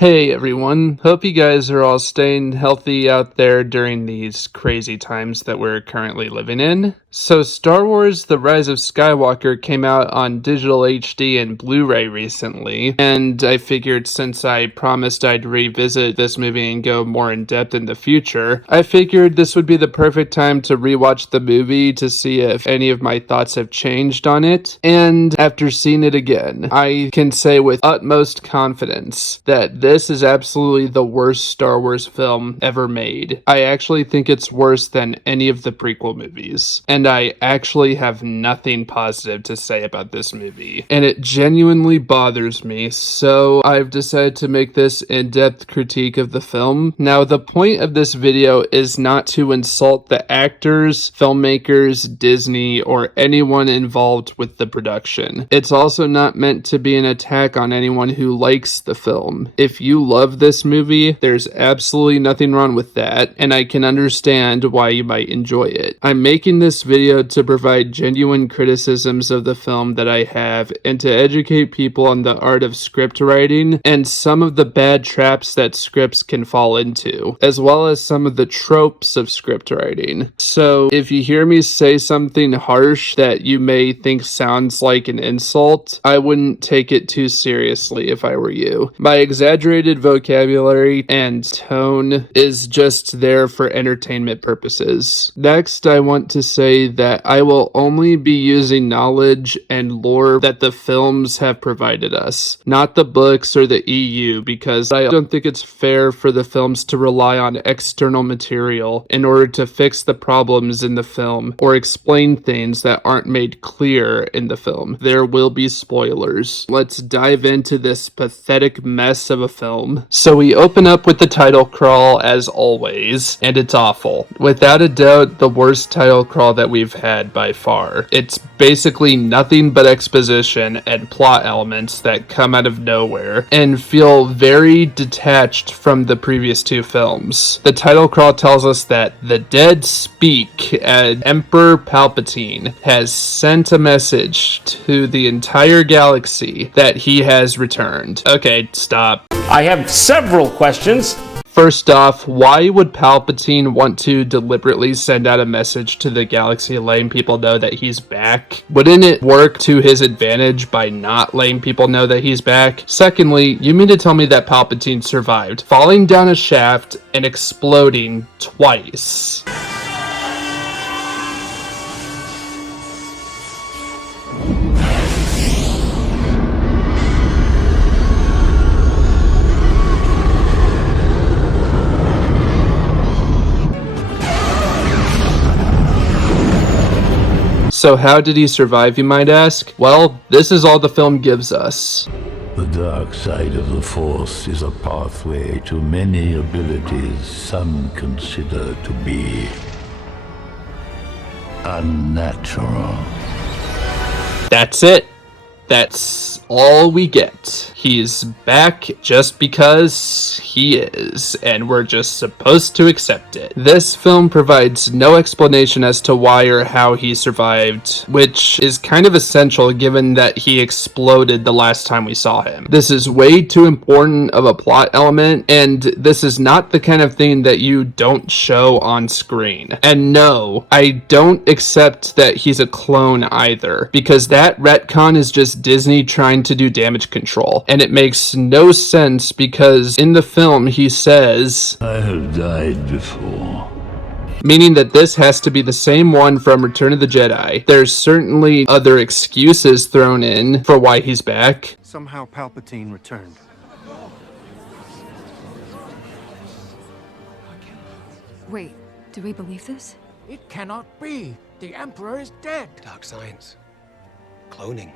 Hey everyone, hope you guys are all staying healthy out there during these crazy times that we're currently living in. So Star Wars The Rise of Skywalker came out on digital HD and Blu-ray recently, and I figured since I promised I'd revisit this movie and go more in depth in the future, I figured this would be the perfect time to rewatch the movie to see if any of my thoughts have changed on it. And after seeing it again, I can say with utmost confidence that this is absolutely the worst Star Wars film ever made. I actually think it's worse than any of the prequel movies. And I actually have nothing positive to say about this movie. And it genuinely bothers me, so I've decided to make this in-depth critique of the film. Now, the point of this video is not to insult the actors, filmmakers, Disney, or anyone involved with the production. It's also not meant to be an attack on anyone who likes the film. If you love this movie, there's absolutely nothing wrong with that, and I can understand why you might enjoy it. I'm making this video to provide genuine criticisms of the film that I have and to educate people on the art of script writing and some of the bad traps that scripts can fall into, as well as some of the tropes of script writing. So if you hear me say something harsh that you may think sounds like an insult, I wouldn't take it too seriously if I were you. My exaggerated vocabulary and tone is just there for entertainment purposes. Next, I want to say that I will only be using knowledge and lore that the films have provided us, not the books or the EU, because I don't think it's fair for the films to rely on external material in order to fix the problems in the film or explain things that aren't made clear in the film. There will be spoilers. Let's dive into this pathetic mess of a film. So we open up with the title crawl as always, and it's awful. Without a doubt, the worst title crawl that we've had by far. It's basically nothing but exposition and plot elements that come out of nowhere and feel very detached from the previous two films. The title crawl tells us that the dead speak and Emperor Palpatine has sent a message to the entire galaxy that he has returned. Okay, stop. I have several questions. First off, why would Palpatine want to deliberately send out a message to the galaxy letting people know that he's back? Wouldn't it work to his advantage by not letting people know that he's back? Secondly, you mean to tell me that Palpatine survived falling down a shaft and exploding twice? So how did he survive, you might ask? Well, this is all the film gives us. The dark side of the Force is a pathway to many abilities some consider to be unnatural. That's it. That's all we get. He's back just because he is, and we're just supposed to accept it. This film provides no explanation as to why or how he survived, which is kind of essential given that he exploded the last time we saw him. This is way too important of a plot element, and this is not the kind of thing that you don't show on screen. And no, I don't accept that he's a clone either, because that retcon is just Disney trying to do damage control, and it makes no sense because in the film he says, I have died before. Meaning that this has to be the same one from Return of the Jedi. There's certainly other excuses thrown in for why he's back. Somehow Palpatine returned. Wait, do we believe this? It cannot be. The Emperor is dead. Dark science. Cloning.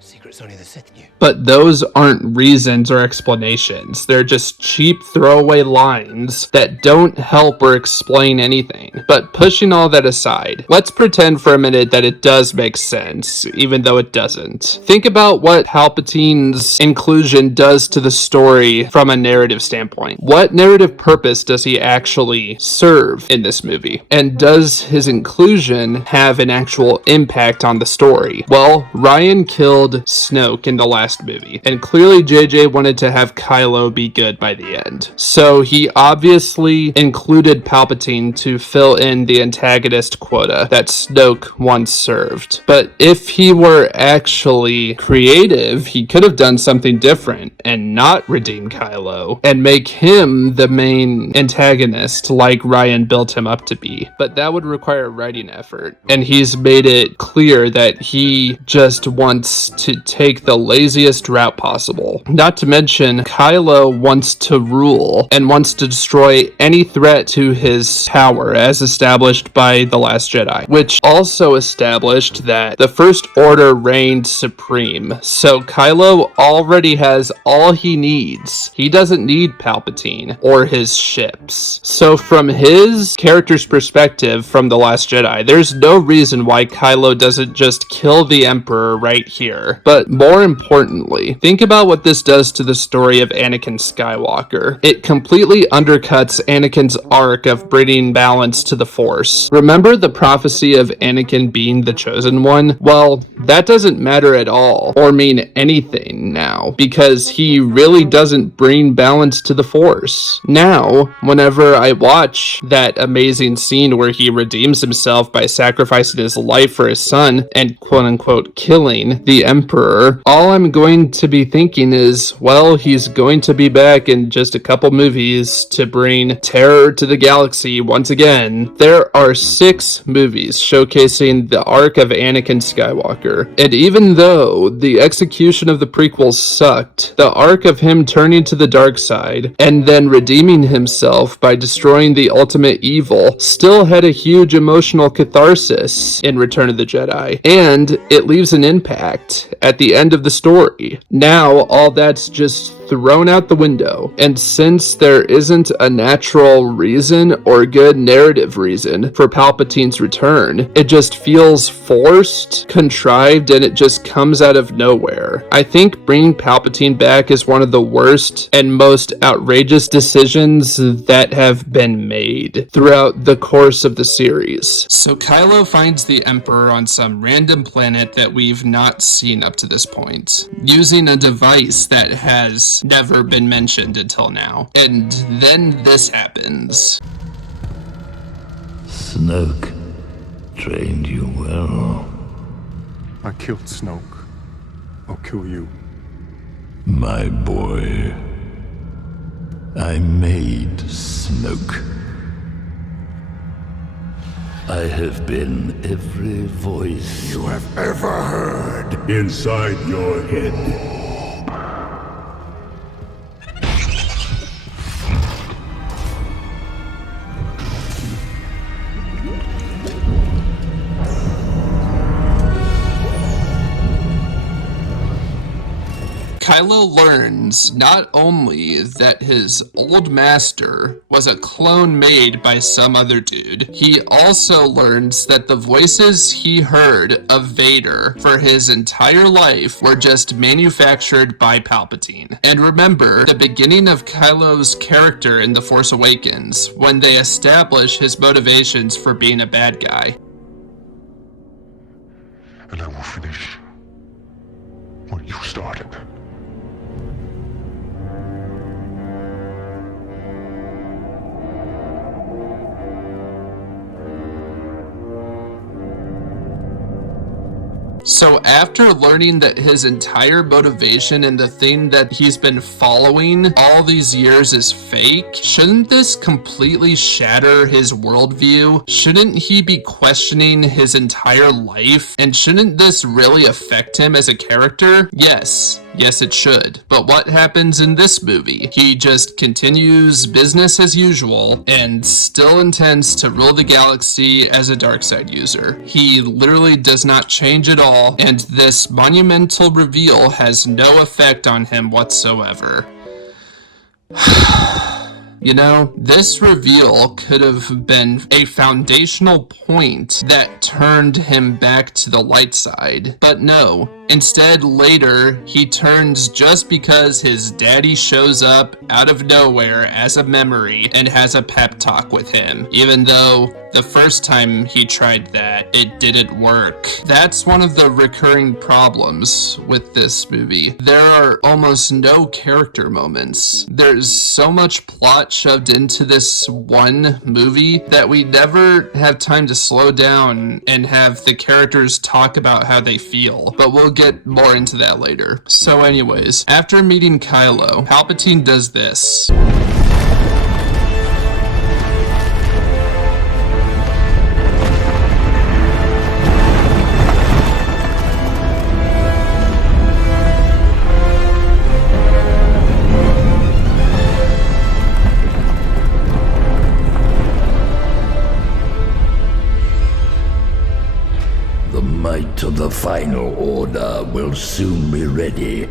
Secrets only the Sith knew. But those aren't reasons or explanations. They're just cheap throwaway lines that don't help or explain anything. But pushing all that aside, let's pretend for a minute that it does make sense, even though it doesn't. Think about what Palpatine's inclusion does to the story from a narrative standpoint. What narrative purpose does he actually serve in this movie? And does his inclusion have an actual impact on the story? Well, Ryan killed killed Snoke in the last movie. And clearly JJ wanted to have Kylo be good by the end. So he obviously included Palpatine to fill in the antagonist quota that Snoke once served. But if he were actually creative, he could have done something different and not redeem Kylo and make him the main antagonist like Ryan built him up to be. But that would require writing effort. And he's made it clear that he just wants to take the laziest route possible. Not to mention, Kylo wants to rule and wants to destroy any threat to his power as established by The Last Jedi, which also established that the First Order reigned supreme. So Kylo already has all he needs. He doesn't need Palpatine or his ships. So from his character's perspective from The Last Jedi, there's no reason why Kylo doesn't just kill the Emperor right here. But more importantly, think about what this does to the story of Anakin Skywalker. It completely undercuts Anakin's arc of bringing balance to the Force. Remember the prophecy of Anakin being the chosen one? Well, that doesn't matter at all, or mean anything now, because he really doesn't bring balance to the Force. Now, whenever I watch that amazing scene where he redeems himself by sacrificing his life for his son and quote-unquote killing the Emperor, all I'm going to be thinking is, well, he's going to be back in just a couple movies to bring terror to the galaxy once again. There are 6 movies showcasing the arc of Anakin Skywalker, and even though the execution of the prequels sucked, the arc of him turning to the dark side and then redeeming himself by destroying the ultimate evil still had a huge emotional catharsis in Return of the Jedi, and it leaves an impact at the end of the story. Now all that's just thrown out the window, and since there isn't a natural reason or good narrative reason for Palpatine's return, it just feels forced, contrived, and it just comes out of nowhere. I think bringing Palpatine back is one of the worst and most outrageous decisions that have been made throughout the course of the series. So Kylo finds the Emperor on some random planet that we've not seen up to this point, using a device that has never been mentioned until now. And then this happens. Snoke trained you well. I killed Snoke. I'll kill you. My boy, I made Snoke. I have been every voice You have ever heard. inside your head. Kylo learns not only that his old master was a clone made by some other dude, he also learns that the voices he heard of Vader for his entire life were just manufactured by Palpatine. And remember the beginning of Kylo's character in The Force Awakens, when they establish his motivations for being a bad guy. And I will finish what you started. So after learning that his entire motivation and the thing that he's been following all these years is fake, shouldn't this completely shatter his worldview? Shouldn't he be questioning his entire life? And shouldn't this really affect him as a character? Yes, it should. But what happens in this movie? He just continues business as usual and still intends to rule the galaxy as a darkseid user. He literally does not change at all, and this monumental reveal has no effect on him whatsoever. You know, this reveal could have been a foundational point that turned him back to the light side. But no, Instead, later, he turns just because his daddy shows up out of nowhere as a memory and has a pep talk with him, even though the first time he tried that, it didn't work. That's one of the recurring problems with this movie. There are almost no character moments. There's so much plot shoved into this one movie that we never have time to slow down and have the characters talk about how they feel. But we'll get more into that later. So anyways, after meeting Kylo, Palpatine does this. The might of the final order will soon be ready.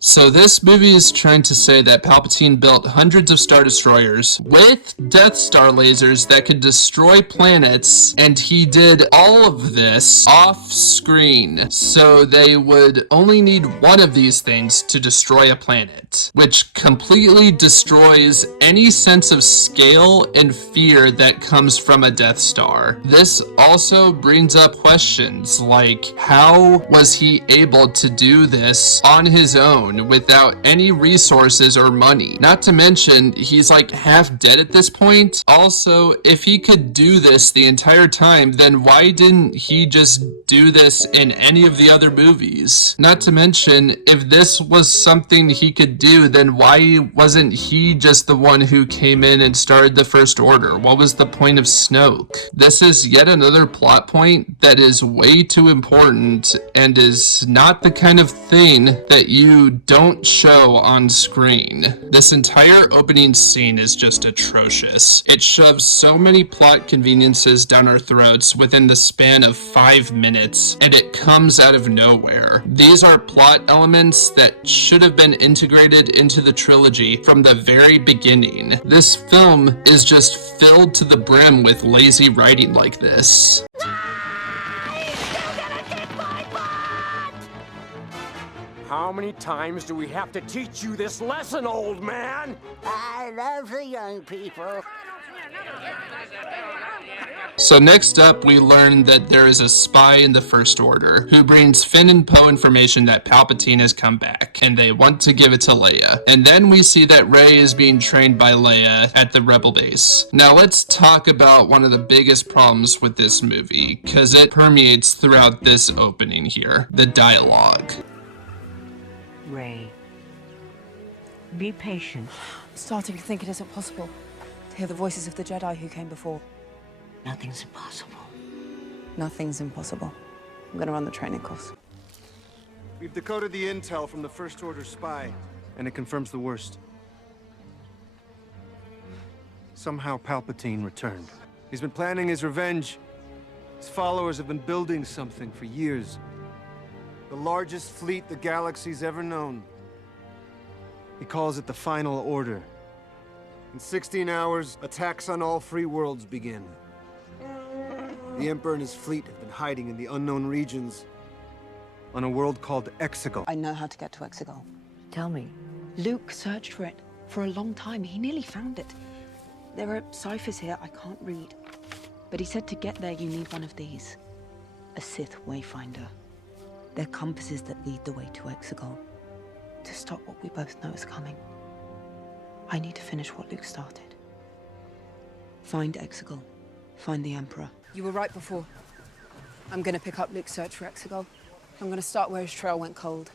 So this movie is trying to say that Palpatine built hundreds of Star Destroyers with Death Star lasers that could destroy planets, and he did all of this off screen, so they would only need one of these things to destroy a planet, which completely destroys any sense of scale and fear that comes from a Death Star. This also brings up questions like, how was he able to do this on his own without any resources or money? Not to mention, he's like half dead at this point. Also, if he could do this the entire time, then why didn't he just do this in any of the other movies? Not to mention, if this was something he could do, then why wasn't he just the one who came in and started the First Order? What was the point of Snoke? This is yet another plot point that is way too important and is not the kind of thing that you don't show on screen. This entire opening scene is just atrocious. It shoves so many plot conveniences down our throats within the span of 5 minutes, and it comes out of nowhere. These are plot elements that should have been integrated into the trilogy from the very beginning. This film is just filled to the brim with lazy writing like this. How many times do we have to teach you this lesson, old man? I love the young people. So next up, we learn that there is a spy in the First Order who brings Finn and Poe information that Palpatine has come back, and they want to give it to Leia. And then we see that Rey is being trained by Leia at the Rebel base. Now let's talk about one of the biggest problems with this movie, because it permeates throughout this opening here, the dialogue. Rey, be patient. I'm starting to think it isn't possible to hear the voices of the Jedi who came before. Nothing's impossible. Nothing's impossible. I'm gonna run the training course. We've decoded the intel from the First Order spy, and it confirms the worst. Somehow Palpatine returned. He's been planning his revenge. His followers have been building something for years. The largest fleet the galaxy's ever known. He calls it the Final Order. In 16 hours, attacks on all free worlds begin. The Emperor and his fleet have been hiding in the unknown regions on a world called Exegol. I know how to get to Exegol. Tell me. Luke searched for it for a long time. He nearly found it. There are ciphers here I can't read. But he said to get there, you need one of these. A Sith Wayfinder. They're compasses that lead the way to Exegol. To stop what we both know is coming. I need to finish what Luke started. Find Exegol. Find the Emperor. You were right before. I'm gonna pick up Luke's search for Exegol. I'm gonna start where his trail went cold.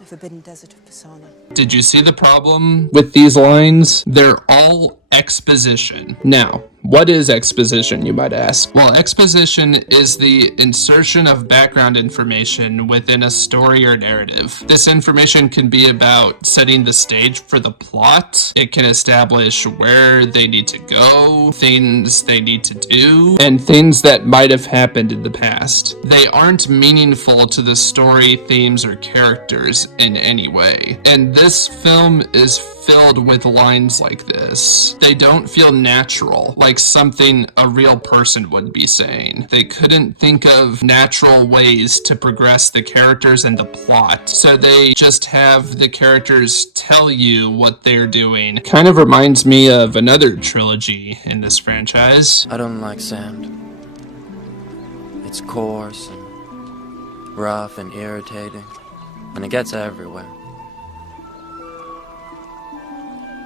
The Forbidden Desert of Pisana. Did you see the problem with these lines? They're all exposition. Now, what is exposition, you might ask? Well, exposition is the insertion of background information within a story or narrative. This information can be about setting the stage for the plot. It can establish where they need to go, things they need to do, and things that might have happened in the past. They aren't meaningful to the story, themes, or characters in any way. And this film is filled with lines like this. They don't feel natural, like something a real person would be saying. They couldn't think of natural ways to progress the characters and the plot, so they just have the characters tell you what they're doing. Kind of reminds me of another trilogy in this franchise. I don't like sand. It's coarse and rough and irritating, and it gets everywhere.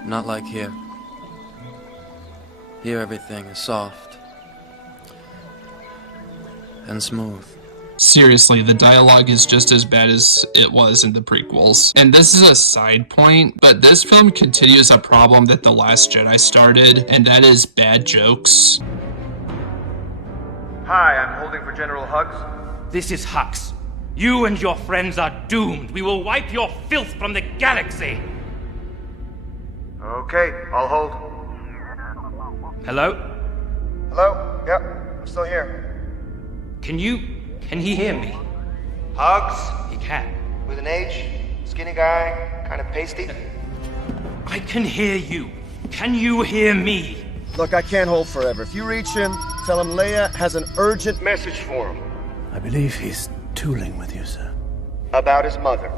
Not like here. Here everything is soft and smooth. Seriously, the dialogue is just as bad as it was in the prequels. And this is a side point, but this film continues a problem that The Last Jedi started, and that is bad jokes. Hi, I'm holding for General Hux. This is Hux. You and your friends are doomed. We will wipe your filth from the galaxy. Okay, I'll hold. Hello? Hello? Yep, I'm still here. Can he hear me? Hux? He can. With an H? Skinny guy? Kind of pasty? I can hear you. Can you hear me? Look, I can't hold forever. If you reach him, tell him Leia has an urgent message for him. I believe he's tooling with you, sir. About his mother.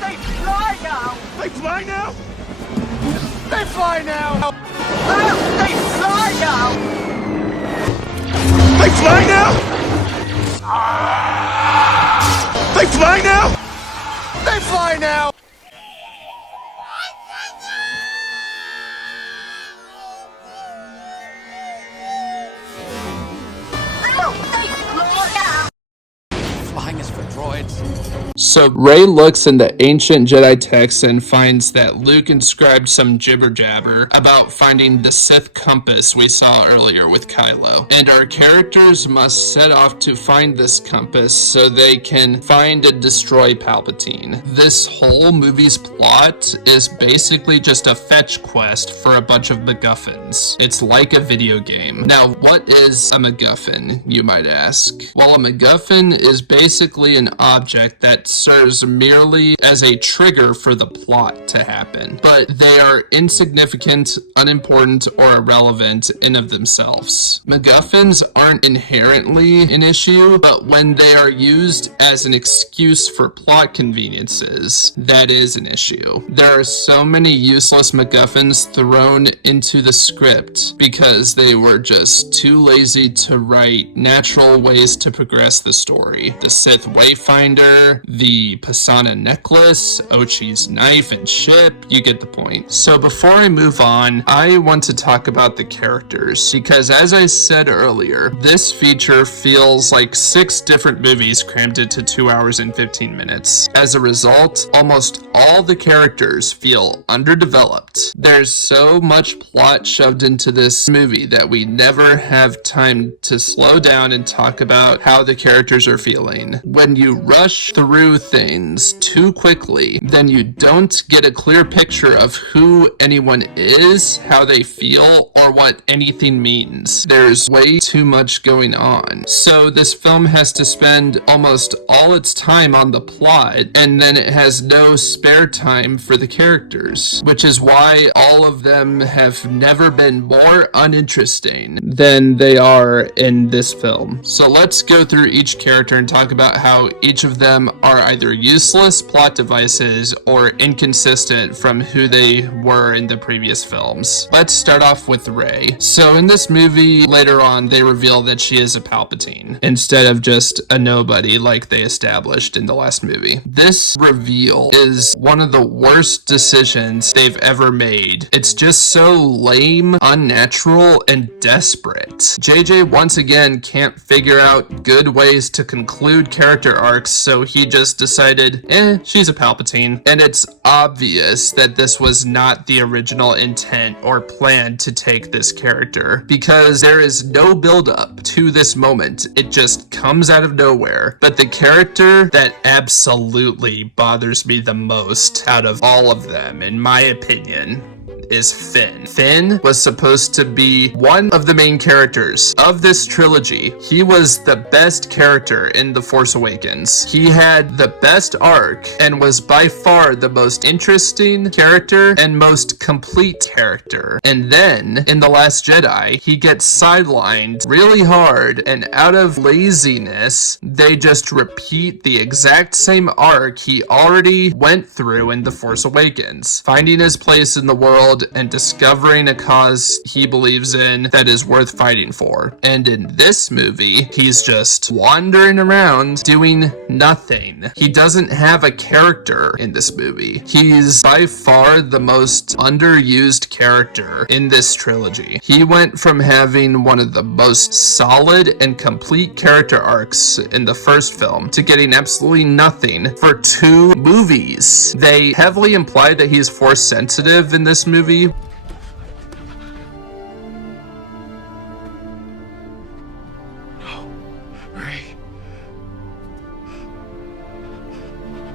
They fly now! They fly now? They fly now! They fly now! They fly now? They fly now? They fly now! Flying is for droids. So Rey looks in the ancient Jedi texts and finds that Luke inscribed some jibber jabber about finding the Sith compass we saw earlier with Kylo. And our characters must set off to find this compass so they can find and destroy Palpatine. This whole movie's plot is basically just a fetch quest for a bunch of MacGuffins. It's like a video game. Now, what is a MacGuffin, you might ask? Well, a MacGuffin is basically an object that serves merely as a trigger for the plot to happen, but they are insignificant, unimportant, or irrelevant in of themselves. MacGuffins aren't inherently an issue, but when they are used as an excuse for plot conveniences, that is an issue. There are so many useless MacGuffins thrown into the script because they were just too lazy to write natural ways to progress the story. The Sith Wayfinder, the Paulsen necklace, Ochi's knife and ship, you get the point. So before I move on, I want to talk about the characters, because as I said earlier, this feature feels like 6 different movies crammed into 2 hours and 15 minutes. As a result, almost all the characters feel underdeveloped. There's so much plot shoved into this movie that we never have time to slow down and talk about how the characters are feeling. When you rush through things too quickly, then you don't get a clear picture of who anyone is, how they feel, or what anything means. There's way too much going on. So this film has to spend almost all its time on the plot, and then it has no spare time for the characters, which is why all of them have never been more uninteresting than they are in this film. So let's go through each character and talk about how each of them are either useless plot devices or inconsistent from who they were in the previous films. Let's start off with Rey. So in this movie, later on, they reveal that she is a Palpatine instead of just a nobody like they established in the last movie. This reveal is one of the worst decisions they've ever made. It's just so lame, unnatural, and desperate. JJ once again can't figure out good ways to conclude character arcs, so he just decided, she's a Palpatine. And it's obvious that this was not the original intent or plan to take this character, because there is no build-up to this moment. It just comes out of nowhere. But the character that absolutely bothers me the most out of all of them, in my opinion, is Finn. Finn was supposed to be one of the main characters of this trilogy. He was the best character in The Force Awakens. He had the best arc and was by far the most interesting character and most complete character. And then, in The Last Jedi, he gets sidelined really hard, and out of laziness, they just repeat the exact same arc he already went through in The Force Awakens, finding his place in the world and discovering a cause he believes in that is worth fighting for. And in this movie, he's just wandering around doing nothing. He doesn't have a character in this movie. He's by far the most underused character in this trilogy. He went from having one of the most solid and complete character arcs in the first film to getting absolutely nothing for 2 movies. They heavily imply that he's force sensitive in this movie.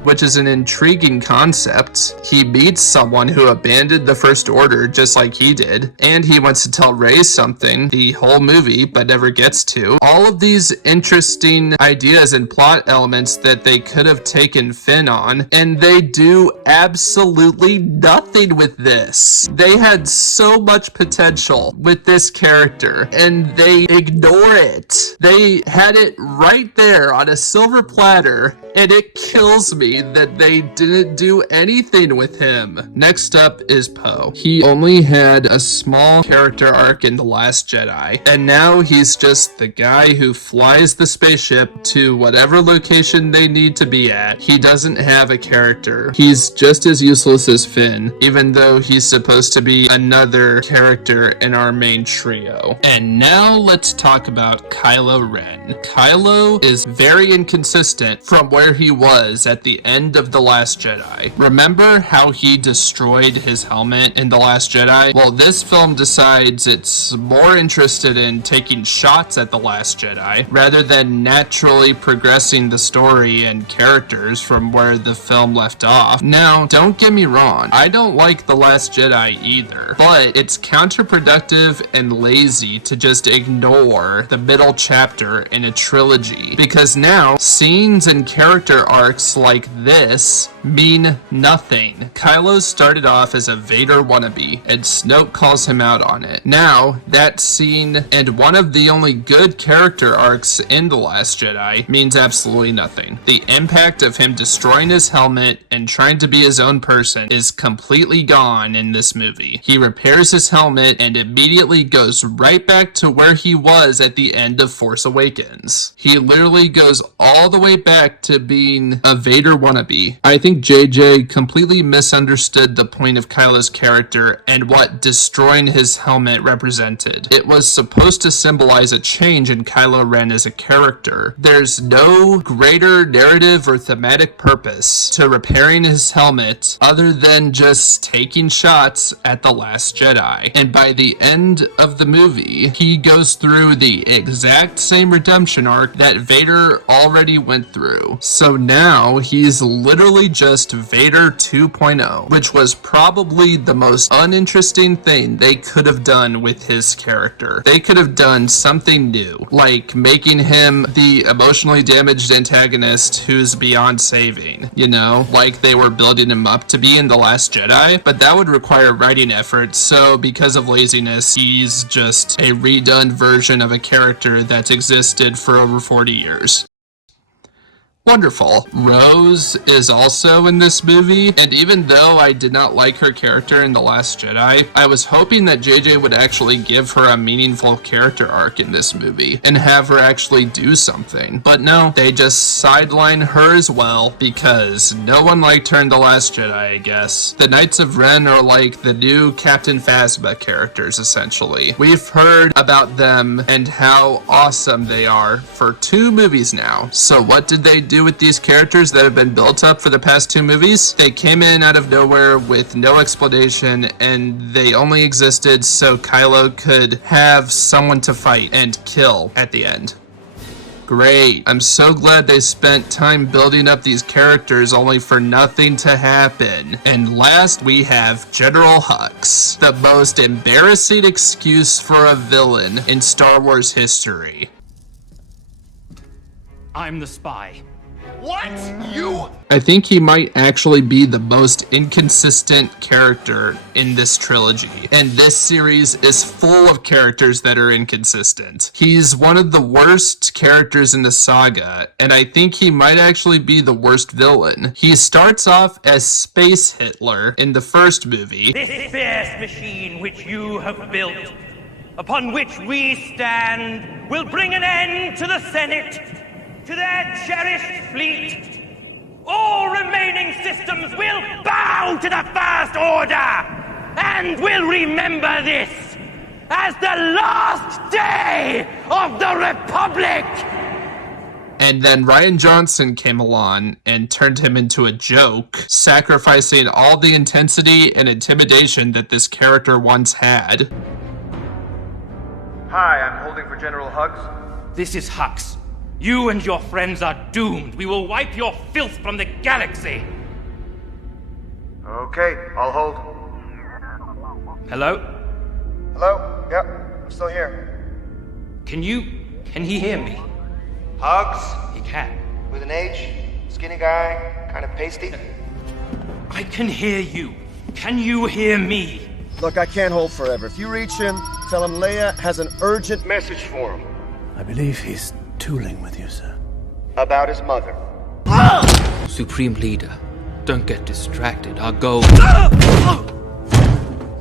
Which is an intriguing concept. He meets someone who abandoned the First Order just like he did, and he wants to tell Rey something the whole movie but never gets to. All of these interesting ideas and plot elements that they could have taken Finn on, and they do absolutely nothing with this. They had so much potential with this character, and they ignore it. They had it right there on a silver platter, and it kills me that they didn't do anything with him. Next up is Poe. He only had a small character arc in The Last Jedi, and now he's just the guy who flies the spaceship to whatever location they need to be at. He doesn't have a character. He's just as useless as Finn, even though he's supposed to be another character in our main trio. And now let's talk about Kylo Ren. Kylo is very inconsistent from where he was at the end of The Last Jedi. Remember how he destroyed his helmet in The Last Jedi? Well, this film decides it's more interested in taking shots at The Last Jedi rather than naturally progressing the story and characters from where the film left off. Now, don't get me wrong, I don't like The Last Jedi either, but it's counterproductive and lazy to just ignore the middle chapter in a trilogy, because now scenes and character arcs like this mean nothing. Kylo started off as a Vader wannabe, and Snoke calls him out on it. Now, that scene and one of the only good character arcs in The Last Jedi means absolutely nothing. The impact of him destroying his helmet and trying to be his own person is completely gone in this movie. He repairs his helmet and immediately goes right back to where he was at the end of Force Awakens. He literally goes all the way back to being a Vader wannabe. I think JJ completely misunderstood the point of Kylo's character and what destroying his helmet represented. It was supposed to symbolize a change in Kylo Ren as a character. There's no greater narrative or thematic purpose to repairing his helmet other than just taking shots at The Last Jedi. And by the end of the movie, he goes through the exact same redemption arc that Vader already went through. So now he's literally just Vader 2.0, which was probably the most uninteresting thing they could have done with his character. They could have done something new, like making him the emotionally damaged antagonist who's beyond saving, you know, like they were building him up to be in The Last Jedi, but that would require writing effort, so because of laziness, he's just a redone version of a character that's existed for over 40 years. Wonderful. Rose is also in this movie, and even though I did not like her character in The Last Jedi, I was hoping that JJ would actually give her a meaningful character arc in this movie and have her actually do something. But no, they just sideline her as well because no one liked her in The Last Jedi, I guess. The Knights of Ren are like the new Captain Phasma characters, essentially. We've heard about them and how awesome they are for 2 movies now. So what did they do with these characters that have been built up for the past 2 movies? They came in out of nowhere with no explanation, and they only existed so Kylo could have someone to fight and kill at the end. Great. I'm so glad they spent time building up these characters only for nothing to happen. And last we have General Hux, the most embarrassing excuse for a villain in Star Wars history. I'm the spy. What? You? I think he might actually be the most inconsistent character in this trilogy. And this series is full of characters that are inconsistent. He's one of the worst characters in the saga, and I think he might actually be the worst villain. He starts off as Space Hitler in the first movie. This fierce machine which you have built, upon which we stand, will bring an end to the Senate, to their cherished fleet. All remaining systems will bow to the First Order, and will remember this as the last day of the Republic! And then Rian Johnson came along and turned him into a joke, sacrificing all the intensity and intimidation that this character once had. Hi, I'm holding for General Hux. This is Hux. You and your friends are doomed. We will wipe your filth from the galaxy. Okay, I'll hold. Hello? Hello? Yep, I'm still here. Can he hear me? Hugs? He can. With an H? Skinny guy? Kind of pasty? I can hear you. Can you hear me? Look, I can't hold forever. If you reach him, tell him Leia has an urgent message for him. I believe he's tooling with you, sir. About his mother. Supreme Leader, don't get distracted. Our goal...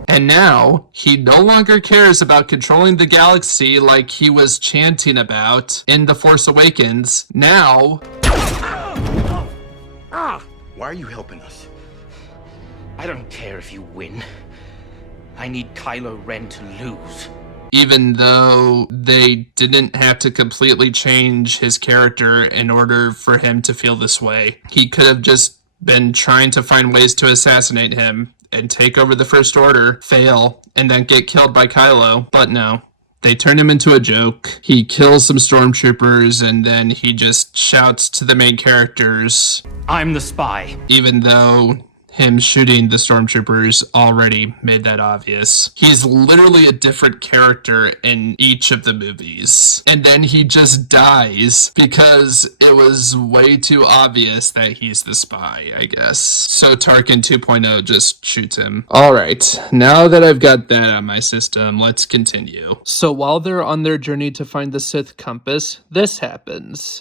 And now, he no longer cares about controlling the galaxy like he was chanting about in The Force Awakens. Now... Why are you helping us? I don't care if you win. I need Kylo Ren to lose. Even though they didn't have to completely change his character in order for him to feel this way. He could have just been trying to find ways to assassinate him and take over the First Order, fail, and then get killed by Kylo. But no. They turn him into a joke. He kills some stormtroopers, and then he just shouts to the main characters. I'm the spy. Even though him shooting the stormtroopers already made that obvious. He's literally a different character in each of the movies. And then he just dies because it was way too obvious that he's the spy, I guess. So Tarkin 2.0 just shoots him. Alright, now that I've got that on my system, let's continue. So while they're on their journey to find the Sith compass, this happens.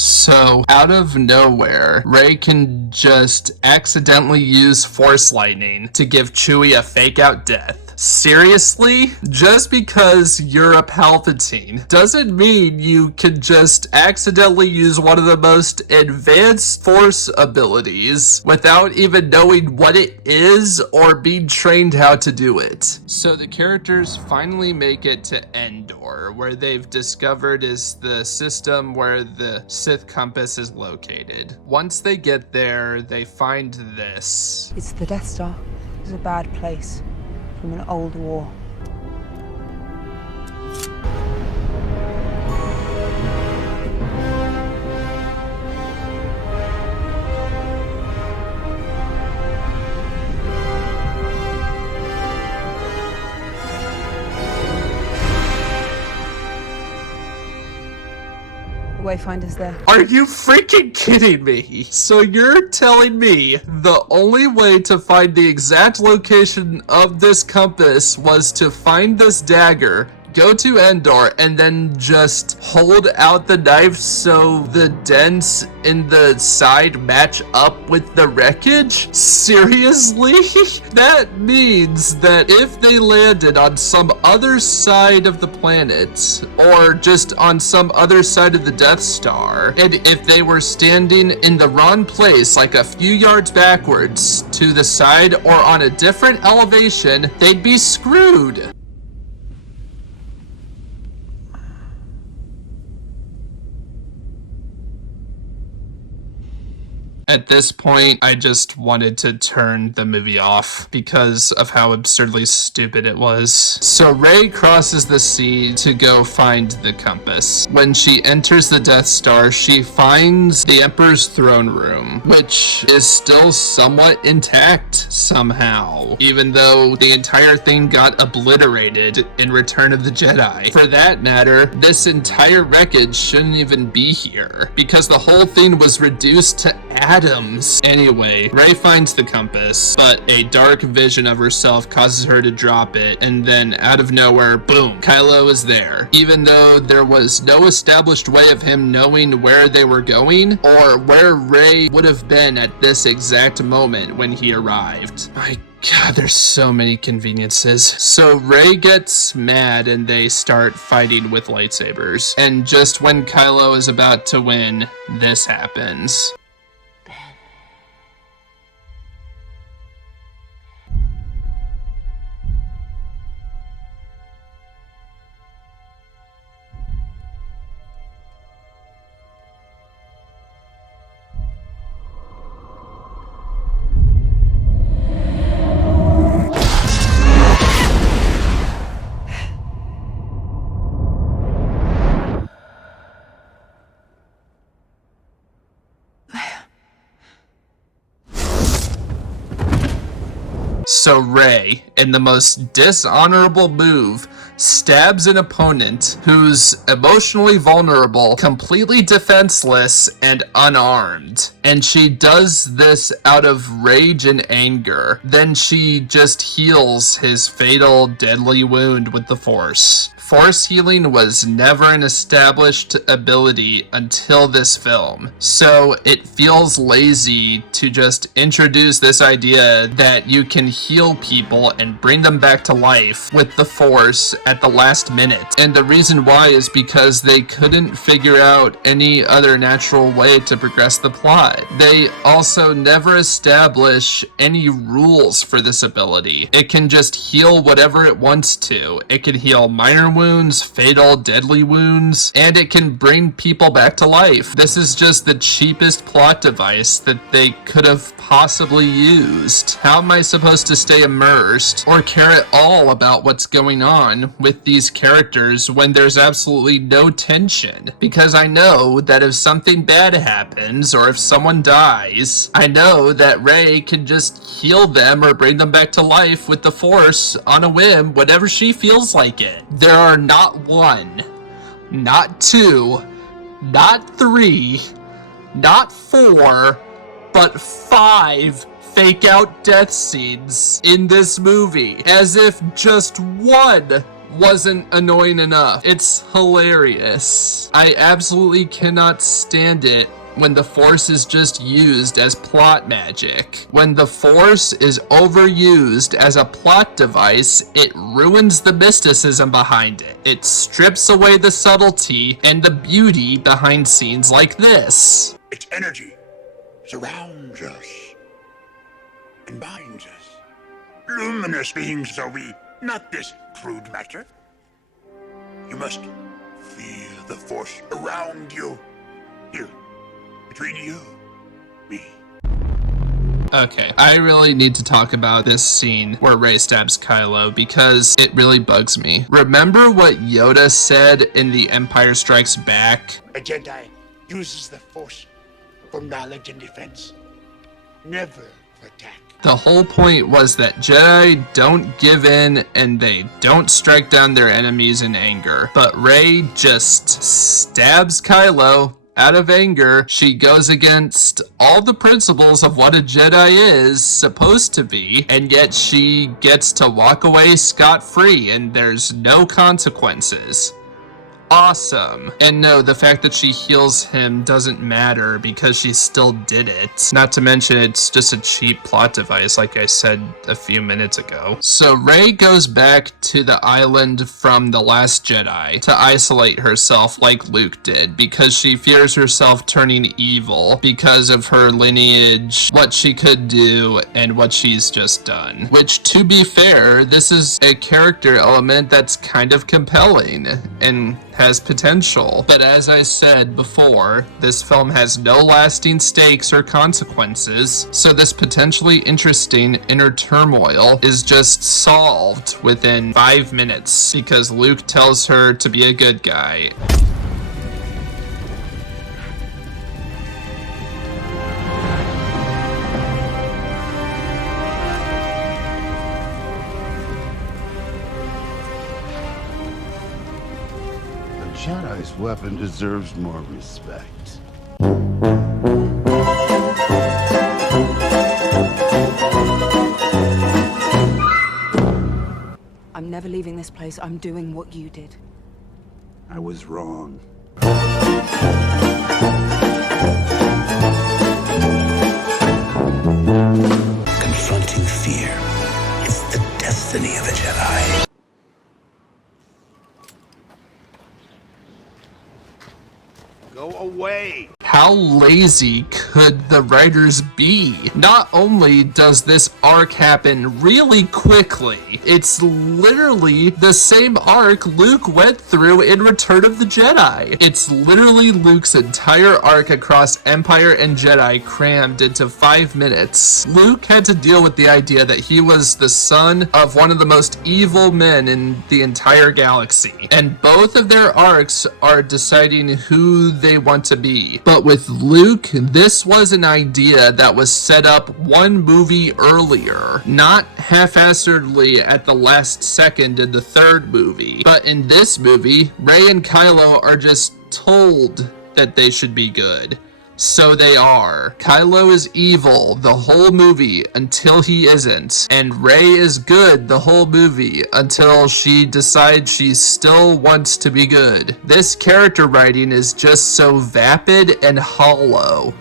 So, out of nowhere, Rey can just accidentally use Force Lightning to give Chewie a fake-out death. Seriously? Just because you're a Palpatine doesn't mean you can just accidentally use one of the most advanced Force abilities without even knowing what it is or being trained how to do it. So the characters finally make it to Endor, where they've discovered is the system where the Sith compass is located. Once they get there, they find this. It's the Death Star. It's a bad place. From an old war. Wayfinder's there. Are you freaking kidding me? So you're telling me the only way to find the exact location of this compass was to find this dagger, go to Endor and then just hold out the knife so the dents in the side match up with the wreckage? Seriously? That means that if they landed on some other side of the planet, or just on some other side of the Death Star, and if they were standing in the wrong place, like a few yards backwards to the side or on a different elevation, they'd be screwed. At this point, I just wanted to turn the movie off because of how absurdly stupid it was. So Rey crosses the sea to go find the compass. When she enters the Death Star, she finds the Emperor's throne room, which is still somewhat intact somehow, even though the entire thing got obliterated in Return of the Jedi. For that matter, this entire wreckage shouldn't even be here, because the whole thing was reduced to atoms. Anyway, Rey finds the compass, but a dark vision of herself causes her to drop it, and then out of nowhere, boom, Kylo is there. Even though there was no established way of him knowing where they were going, or where Rey would have been at this exact moment when he arrived. My God, there's so many conveniences. So Rey gets mad and they start fighting with lightsabers. And just when Kylo is about to win, this happens. So Rey, in the most dishonorable move, stabs an opponent who's emotionally vulnerable, completely defenseless, and unarmed. And she does this out of rage and anger. Then she just heals his fatal, deadly wound with the Force. Force healing was never an established ability until this film, so it feels lazy to just introduce this idea that you can heal people and bring them back to life with the Force at the last minute. And the reason why is because they couldn't figure out any other natural way to progress the plot. They also never establish any rules for this ability. It can just heal whatever it wants to. It can heal minor wounds, fatal, deadly wounds, and it can bring people back to life. This is just the cheapest plot device that they could have possibly used. How am I supposed to stay immersed or care at all about what's going on with these characters when there's absolutely no tension? Because I know that if something bad happens or if someone dies, I know that Rey can just heal them or bring them back to life with the Force on a whim whenever she feels like it. There are not one, not two, not three, not four, but 5 fake out death scenes in this movie, as if just one wasn't annoying enough. It's hilarious. I absolutely cannot stand it when the Force is just used as plot magic. When the Force is overused as a plot device, it ruins the mysticism behind it. It strips away the subtlety and the beauty behind scenes like this. Its energy surrounds us and binds us. Luminous beings are we, not this crude matter. You must feel the Force around you. Here, between you, me. Okay, I really need to talk about this scene where Rey stabs Kylo because it really bugs me. Remember what Yoda said in The Empire Strikes Back? A Jedi uses the Force for knowledge and defense, never for attack. The whole point was that Jedi don't give in and they don't strike down their enemies in anger. But Rey just stabs Kylo out of anger, she goes against all the principles of what a Jedi is supposed to be, and yet she gets to walk away scot-free and there's no consequences. Awesome. And no, the fact that she heals him doesn't matter because she still did it. Not to mention it's just a cheap plot device, like I said a few minutes ago. So Rey goes back to the island from The Last Jedi to isolate herself like Luke did because she fears herself turning evil because of her lineage, what she could do, and what she's just done. Which, to be fair, this is a character element that's kind of compelling and has potential. But as I said before, this film has no lasting stakes or consequences, so this potentially interesting inner turmoil is just solved within 5 minutes because Luke tells her to be a good guy. Jedi's weapon deserves more respect. I'm never leaving this place. I'm doing what you did. I was wrong. Confronting fear. It's the destiny of a Jedi. Go away! How lazy could the writers be? Not only does this arc happen really quickly, it's literally the same arc Luke went through in Return of the Jedi. It's literally Luke's entire arc across Empire and Jedi crammed into 5 minutes. Luke had to deal with the idea that he was the son of one of the most evil men in the entire galaxy, and both of their arcs are deciding who they want to be. But with Luke, this was an idea that was set up one movie earlier, not half-assedly at the last second in the third movie. But in this movie, Rey and Kylo are just told that they should be good. So they are. Kylo is evil the whole movie until he isn't, and Rey is good the whole movie until she decides she still wants to be good. This character writing is just so vapid and hollow.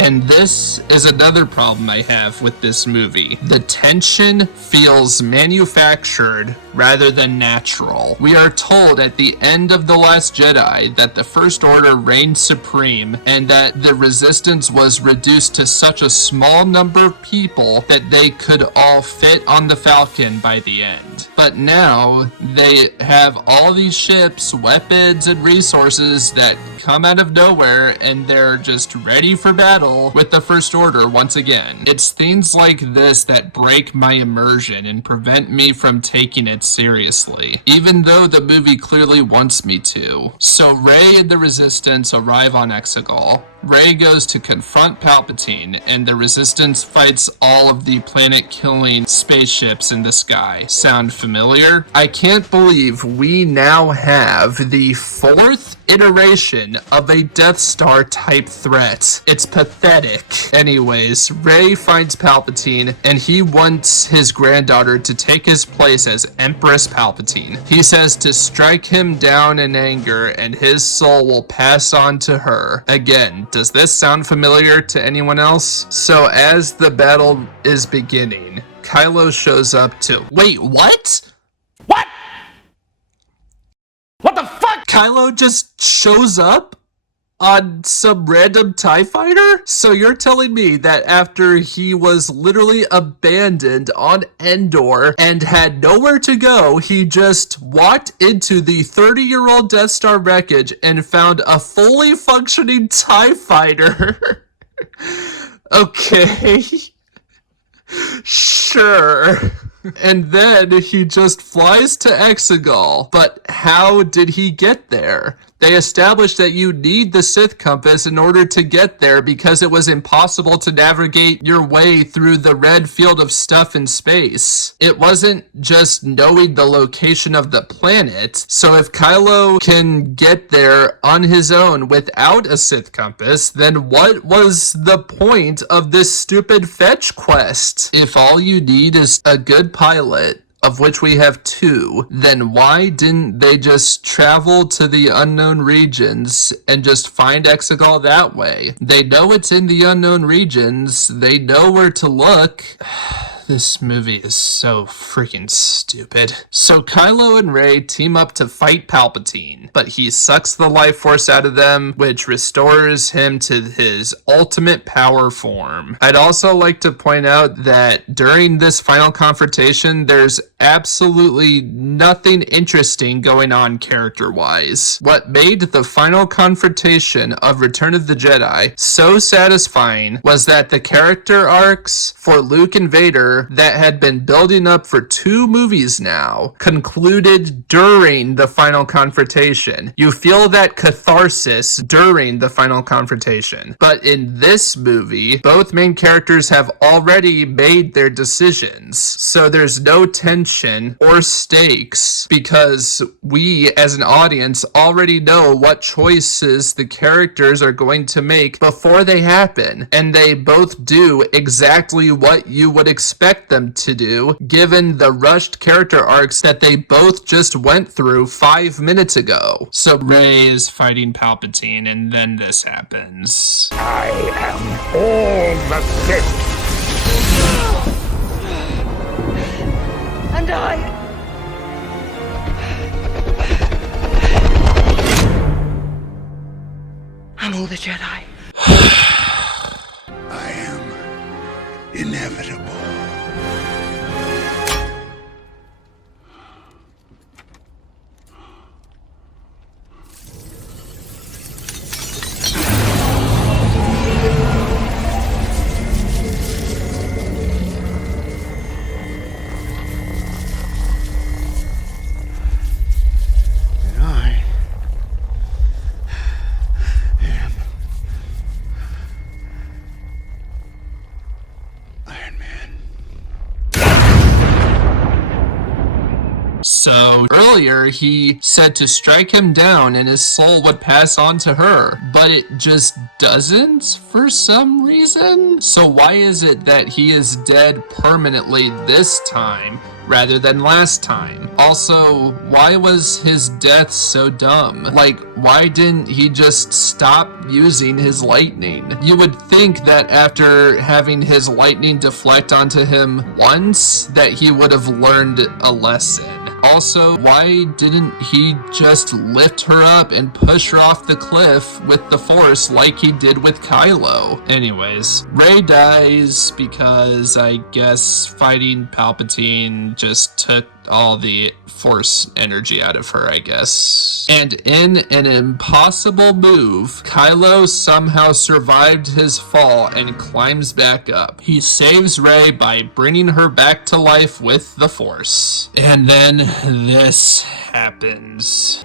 And this is another problem I have with this movie. The tension feels manufactured rather than natural. We are told at the end of The Last Jedi that the First Order reigned supreme and that the Resistance was reduced to such a small number of people that they could all fit on the Falcon by the end. But now they have all these ships, weapons, and resources that come out of nowhere and they're just ready for battle with the First Order once again. It's things like this that break my immersion and prevent me from taking it seriously, even though the movie clearly wants me to. So Rey and the Resistance arrive on Exegol. Rey goes to confront Palpatine, and the Resistance fights all of the planet-killing spaceships in the sky. Sound familiar? I can't believe we now have the 4th iteration of a Death Star type threat. It's pathetic. Anyways, Rey finds Palpatine, and he wants his granddaughter to take his place as Empress Palpatine. He says to strike him down in anger, and his soul will pass on to her. Again, does this sound familiar to anyone else? So as the battle is beginning, Kylo shows up to... Wait, what? What? What the fuck? Kylo just shows up on some random TIE fighter? So you're telling me that after he was literally abandoned on Endor and had nowhere to go, he just walked into the 30-year-old Death Star wreckage and found a fully functioning TIE fighter? Okay. Sure. And then he just flies to Exegol. But how did he get there? They established that you need the Sith compass in order to get there because it was impossible to navigate your way through the red field of stuff in space. It wasn't just knowing the location of the planet. So if Kylo can get there on his own without a Sith compass, then what was the point of this stupid fetch quest? If all you need is a good pilot, of which we have 2, then why didn't they just travel to the unknown regions and just find Exegol that way? They know it's in the unknown regions. They know where to look. This movie is so freaking stupid. So Kylo and Rey team up to fight Palpatine, but he sucks the life force out of them, which restores him to his ultimate power form. I'd also like to point out that during this final confrontation, there's absolutely nothing interesting going on character-wise. What made the final confrontation of Return of the Jedi so satisfying was that the character arcs for Luke and Vader that had been building up for 2 movies now concluded during the final confrontation. You feel that catharsis during the final confrontation. But in this movie, both main characters have already made their decisions. So there's no tension or stakes because we as an audience already know what choices the characters are going to make before they happen. And they both do exactly what you would expect them to do given the rushed character arcs that they both just went through 5 minutes ago. So Rey is fighting Palpatine and then this happens. I am all the Sith. And I... I'm all the Jedi. I am inevitable. So earlier he said to strike him down and his soul would pass on to her, but it just doesn't for some reason. So why is it that he is dead permanently this time rather than last time? Also, why was his death so dumb? Like, why didn't he just stop using his lightning? You would think that after having his lightning deflect onto him once, that he would have learned a lesson. Also, why didn't he just lift her up and push her off the cliff with the Force like he did with Kylo? Anyways, Rey dies because I guess fighting Palpatine just took all the Force energy out of her, I guess. And in an impossible move, Kylo somehow survived his fall and climbs back up. He saves Rey by bringing her back to life with the Force. And then this happens.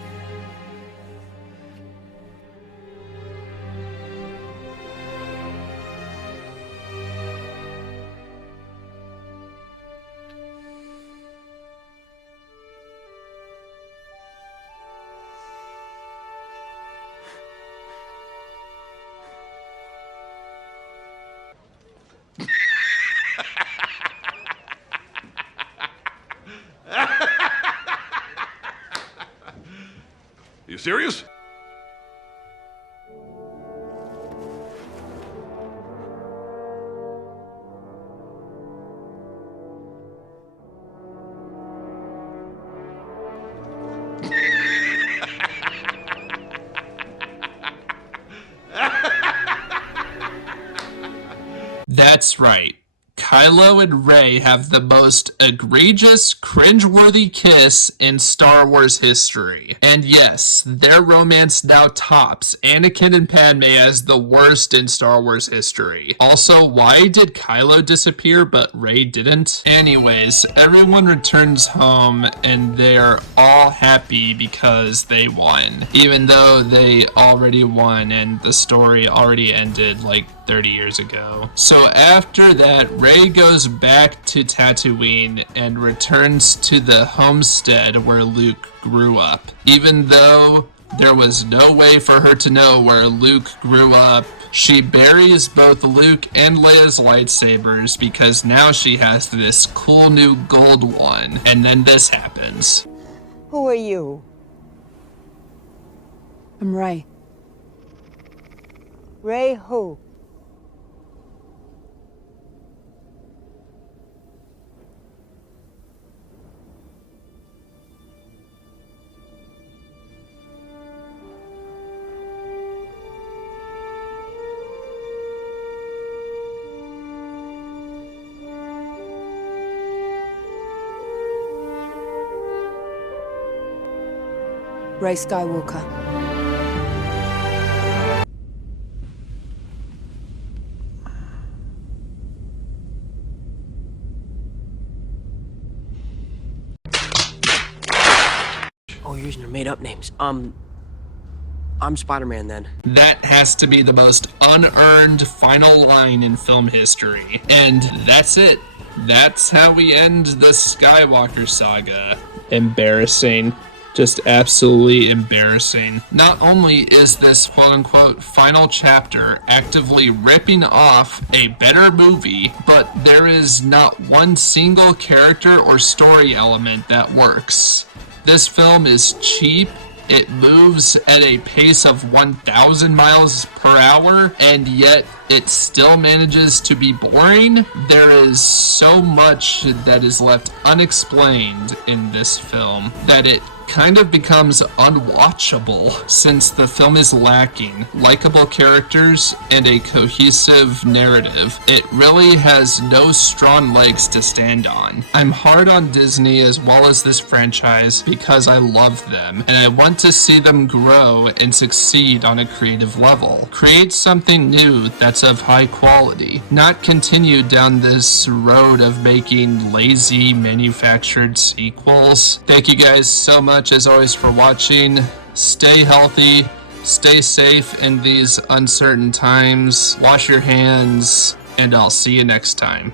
You serious? That's right. Kylo and Rey have the most egregious, cringeworthy kiss in Star Wars history. And yes, their romance now tops Anakin and Padme as the worst in Star Wars history. Also, why did Kylo disappear but Rey didn't? Anyways, everyone returns home and they're all happy because they won. Even though they already won and the story already ended like 30 years ago. So after that, Rey goes back to Tatooine and returns to the homestead where Luke grew up. Even though there was no way for her to know where Luke grew up, she buries both Luke and Leia's lightsabers because now she has this cool new gold one. And then this happens. Who are you? I'm Rey. Rey who? Rey Skywalker. Oh, you're using your made-up names. I'm Spider-Man then. That has to be the most unearned final line in film history. And that's it. That's how we end the Skywalker saga. Embarrassing. Just absolutely embarrassing. Not only is this quote-unquote final chapter actively ripping off a better movie, but there is not one single character or story element that works. This film is cheap, it moves at a pace of 1,000 miles per hour, and yet it still manages to be boring. There is so much that is left unexplained in this film that it kind of becomes unwatchable since the film is lacking likable characters and a cohesive narrative. It really has no strong legs to stand on. I'm hard on Disney as well as this franchise because I love them and I want to see them grow and succeed on a creative level. Create something new that's of high quality, not continue down this road of making lazy manufactured sequels. Thank you guys so much as always for watching. Stay healthy, stay safe in these uncertain times, wash your hands, and I'll see you next time.